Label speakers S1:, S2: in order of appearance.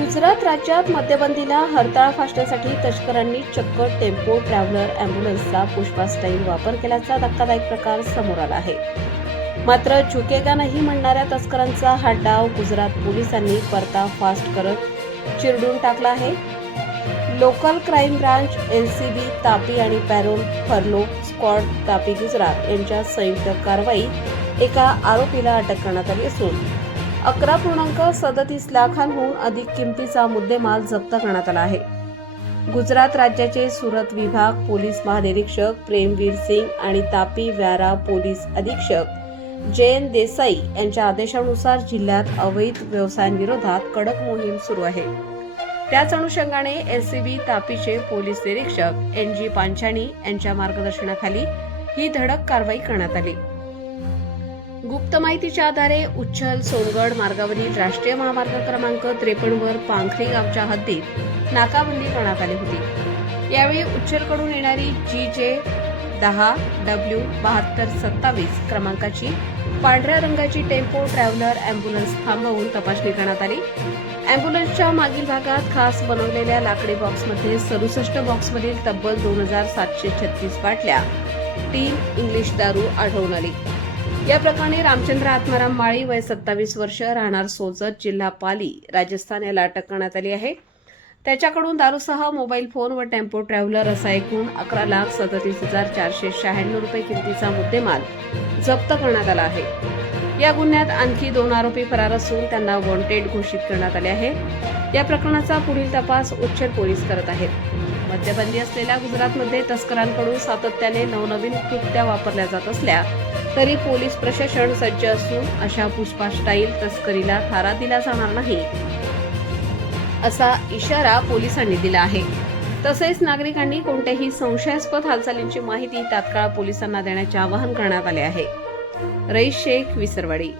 S1: गुजरात राज्यात मद्यबंदीला हरताळ फासण्यासाठी तस्करांनी चक्क टेम्पो ट्रॅव्हलर अँब्युलन्सचा पुष्पा स्टाईल वापर केल्याचा धक्कादायक प्रकार समोर आला आहे. मात्र झुकेगा नाही म्हणणाऱ्या तस्करांचा हा डाव गुजरात पोलिसांनी पर्दाफाश करत चिरडून टाकला आहे. Local crime branch LCB Tapi आणि parole furlough squad Tapi Gujarat यांच्या संयुक्त कारवाई एका आरोपीला अटक करण्यात आली असून अकरा पूर्णांक सदतीस लाखांहून अधिक किमतीचा मुद्देमाल जप्त करण्यात आला आहे. गुजरात राज्याचे सुरत विभाग पोलीस महानिरीक्षक प्रेमवीर सिंग आणि तापी व्यारा पोलीस अधीक्षक जयंत देसाई यांच्या आदेशानुसार जिल्ह्यात अवैध व्यवसायांविरोधात कडक मोहीम सुरू आहे. त्याच अनुषंगाने एलसीबी तापीचे पोलीस निरीक्षक एन जी पांचाणी यांच्या मार्गदर्शनाखाली ही धडक कारवाई करण्यात आली. गुप्त माहितीच्या आधारे उच्छल सोनगड मार्गावरील राष्ट्रीय महामार्ग क्रमांक त्रेपन्नवर पांखरे पांखरी गावच्या हद्दीत नाकाबंदी करण्यात आली होती. यावेळी उच्छलकडून येणारी जी जे दहा डब्ल्यू बहात्तर सत्तावीस क्रमांकाची पांढऱ्या रंगाची टेम्पो ट्रॅव्हलर अँब्युलन्स थांबवून तपासणी करण्यात आली. अँब्युलन्सच्या मागील भागात खास बनवलेल्या लाकडी बॉक्समध्ये सदुसष्ट बॉक्समधील तब्बल दोन हजार सातशे छत्तीस बाटल्या तीन इंग्लिश दारू आढळून आली. या प्रकरणी रामचंद्र आत्माराम माळी वय सत्तावीस वर्ष राहणार सोजत जिल्हा पाली राजस्थान याला अटक करण्यात आली आहे. त्याच्याकडून दारूसह मोबाईल फोन व टेम्पो ट्रॅव्हलर असा एकूण अकरा लाख सदतीस हजार चारशे शहाण्णव रुपये किमतीचा मुद्देमाल जप्त करण्यात आला आहे. या गुन्ह्यात आणखी दोन आरोपी फरार असून त्यांना वॉन्टेड घोषित करण्यात आले आहे. या प्रकरणाचा पुढील तपास उच्चर पोलीस करत आहेत. मद्यबंदी असलेल्या गुजरातमध्ये तस्करांकडून सातत्याने नवनवीन कृत्या वापरल्या जात असल्या तरी पोलीस प्रशासन सज्ज असून अशा पुष्पा स्टाईल तस्करीला थारा दिला जाणार नाही असा इशारा पोलिसांनी दिला आहे. तसेच नागरिकांनी कोणत्याही संशयास्पद हालचालींची माहिती तात्काळ पोलिसांना देण्याचे आवाहन करण्यात आले आहे. रईस शेख विसरवाडी.